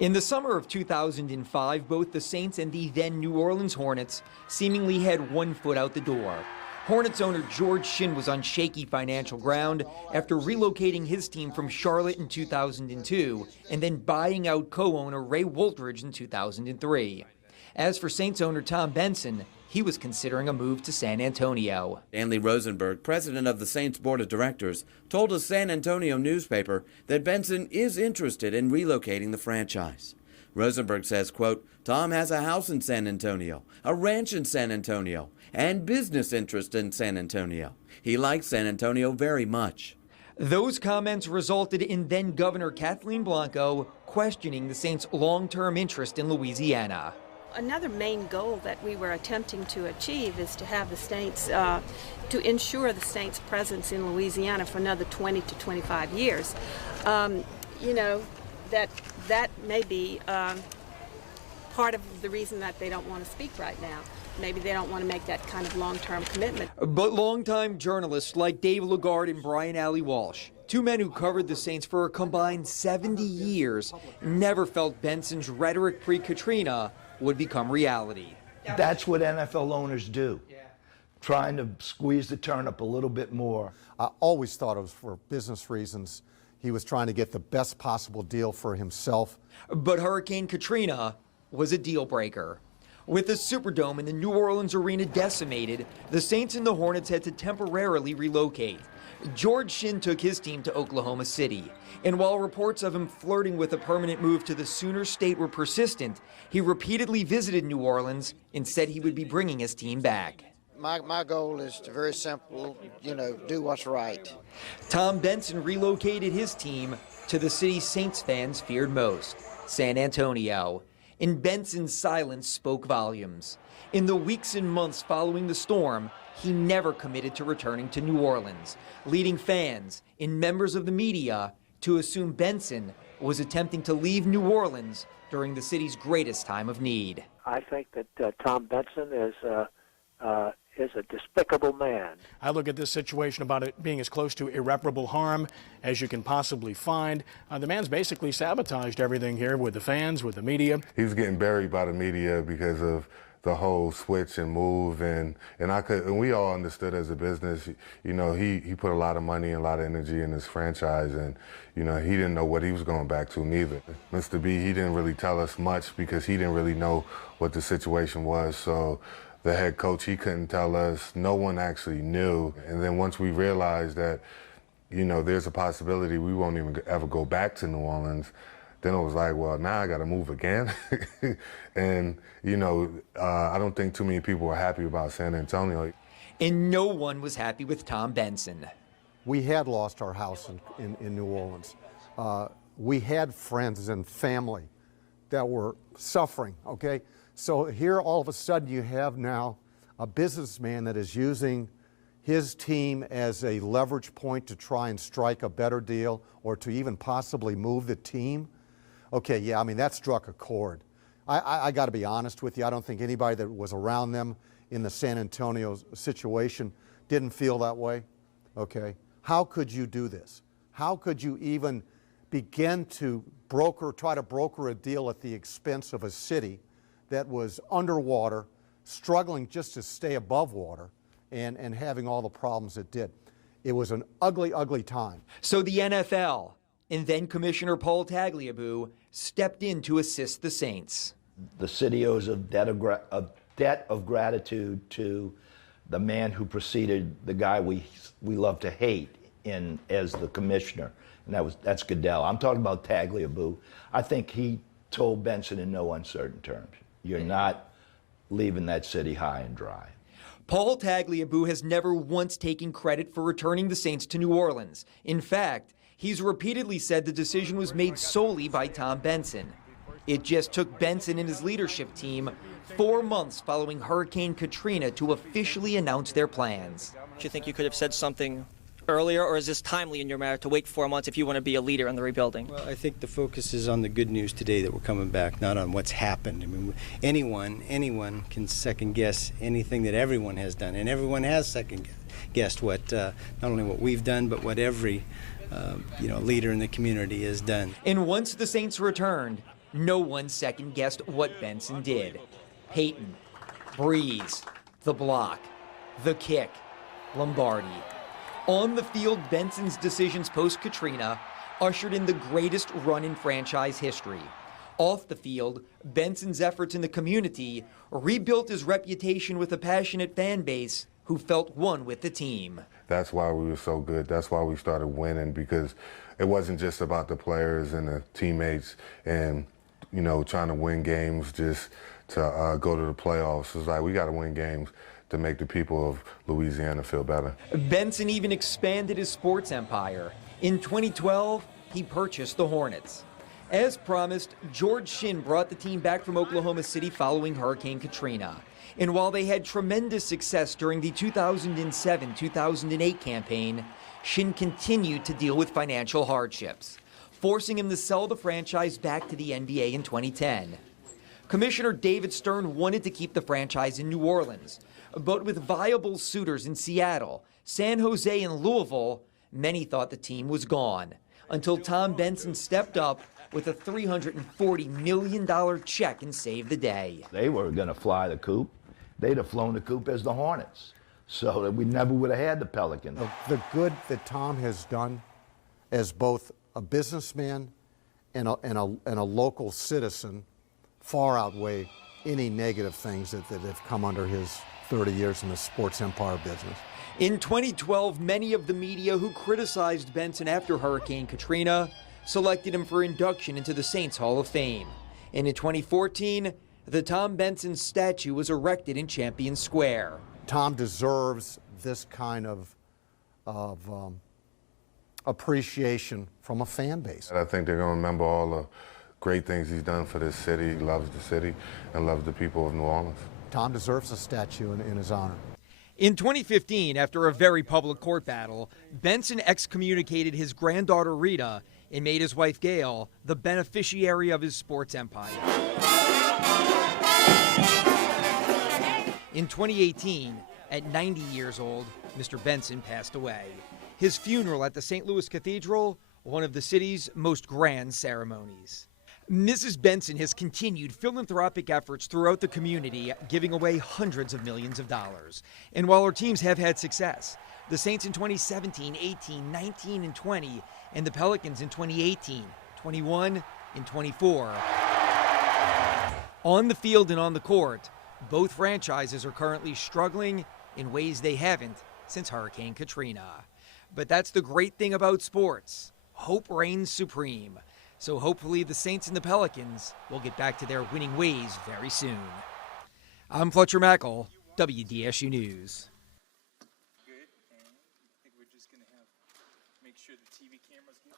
In the summer of 2005, both the Saints and the then New Orleans Hornets seemingly had one foot out the door. Hornets owner George Shinn was on shaky financial ground after relocating his team from Charlotte in 2002 and then buying out co-owner Ray Woolridge in 2003. As for Saints owner Tom Benson, he was considering a move to San Antonio. Stanley Rosenberg, president of the Saints Board of Directors, told a San Antonio newspaper that Benson is interested in relocating the franchise. Rosenberg says, quote, Tom has a house in San Antonio, a ranch in San Antonio, and business interest in San Antonio. He likes San Antonio very much. Those comments resulted in then Governor Kathleen Blanco questioning the Saints' long-term interest in Louisiana. Another main goal that we were attempting to achieve is to have the Saints, to ensure the Saints' presence in Louisiana for another 20 to 25 years. You know, that may be part of the reason that they don't want to speak right now. Maybe they don't want to make that kind of long-term commitment. But longtime journalists like Dave Lagarde and Brian Alley Walsh, two men who covered the Saints for a combined 70 years, never felt Benson's rhetoric pre-Katrina would become reality. That's what NFL owners do, trying to squeeze the turnip a little bit more. I always thought it was for business reasons. He was trying to get the best possible deal for himself. But Hurricane Katrina was a deal breaker. With the Superdome and the New Orleans arena decimated, the Saints and the Hornets had to temporarily relocate. George Shinn took his team to Oklahoma City. And while reports of him flirting with a permanent move to the Sooner State were persistent, he repeatedly visited New Orleans and said he would be bringing his team back. My goal is to very simple, do what's right. Tom Benson relocated his team to the city Saints fans feared most, San Antonio. And Benson's silence spoke volumes. In the weeks and months following the storm, he never committed to returning to New Orleans, leading fans and members of the media to assume Benson was attempting to leave New Orleans during the city's greatest time of need. I think that Tom Benson is a despicable man. I look at this situation about it being as close to irreparable harm as you can possibly find. The man's basically sabotaged everything here with the fans, with the media. He was getting buried by the media because of the whole switch and move, and we all understood as a business, he put a lot of money and a lot of energy in his franchise, and he didn't know what he was going back to neither. Mr. B, he didn't really tell us much because he didn't really know what the situation was, so the head coach, he couldn't tell us. No one actually knew. And then once we realized that, there's a possibility we won't even ever go back to New Orleans, then it was like, well, now I got to move again. And, I don't think too many people were happy about San Antonio. And no one was happy with Tom Benson. We had lost our house in New Orleans. We had friends and family that were suffering, okay? So here all of a sudden you have now a businessman that is using his team as a leverage point to try and strike a better deal or to even possibly move the team. Okay, yeah, I mean, that struck a chord. I got to be honest with you, I don't think anybody that was around them in the San Antonio situation didn't feel that way, okay? How could you do this? How could you even begin to try to broker a deal at the expense of a city that was underwater, struggling just to stay above water, and having all the problems it did? It was an ugly, ugly time. So the NFL and then Commissioner Paul Tagliabue stepped in to assist the Saints. The city owes a debt of gratitude to the man who preceded the guy we love to hate as the commissioner, and that's Goodell. I'm talking about Tagliabue. I think he told Benson in no uncertain terms, you're not leaving that city high and dry. Paul Tagliabue has never once taken credit for returning the Saints to New Orleans. In fact, he's repeatedly said the decision was made solely by Tom Benson. It just took Benson and his leadership team 4 months following Hurricane Katrina to officially announce their plans. Do you think you could have said something earlier, or is this timely in your matter to wait 4 months if you want to be a leader in the rebuilding? Well, I think the focus is on the good news today that we're coming back, not on what's happened. I mean, anyone can second guess anything that everyone has done, and everyone has second guessed what not only what we've done, but what every leader in the community has done. And once the Saints returned, No one second-guessed what Benson did. Peyton, Breeze, the block, the kick, Lombardi. On the field, Benson's decisions post-Katrina ushered in the greatest run in franchise history. Off the field, Benson's efforts in the community rebuilt his reputation with a passionate fan base who felt one with the team. That's why we were so good. That's why we started winning, because it wasn't just about the players and the teammates and, you know, trying to win games just to go to the playoffs. It's like we got to win games to make the people of Louisiana feel better. Benson even expanded his sports empire. In 2012, he purchased the Hornets. As promised, George Shinn brought the team back from Oklahoma City following Hurricane Katrina. And while they had tremendous success during the 2007-2008 campaign, Shinn continued to deal with financial hardships, forcing him to sell the franchise back to the NBA in 2010. Commissioner David Stern wanted to keep the franchise in New Orleans, but with viable suitors in Seattle, San Jose, and Louisville, many thought the team was gone, until Tom Benson stepped up with a $340 million check and saved the day. They were going to fly the coop. They'd have flown the coop as the Hornets, so that we never would have had the Pelicans. The good that Tom has done as both a businessman and a local citizen far outweigh any negative things that have come under his 30 years in the sports empire business. In 2012, many of the media who criticized Benson after Hurricane Katrina selected him for induction into the Saints Hall of Fame. And in 2014, the Tom Benson statue was erected in Champion Square. Tom deserves this kind of appreciation from a fan base. I think they're going to remember all the great things he's done for this city. He loves the city and loves the people of New Orleans. Tom deserves a statue in his honor. In 2015, after a very public court battle, Benson excommunicated his granddaughter Rita and made his wife Gail the beneficiary of his sports empire. In 2018, at 90 years old, Mr. Benson passed away. His funeral at the St. Louis Cathedral, one of the city's most grand ceremonies. Mrs. Benson has continued philanthropic efforts throughout the community, giving away hundreds of millions of dollars. And while her teams have had success, the Saints in 2017, 18, 19, and 20, and the Pelicans in 2018, 21, and 24. On the field and on the court, both franchises are currently struggling in ways they haven't since Hurricane Katrina. But that's the great thing about sports. Hope reigns supreme. So hopefully the Saints and the Pelicans will get back to their winning ways very soon. I'm Fletcher Mackel, WDSU News. Good, and I think we're just going to make sure the TV cameras get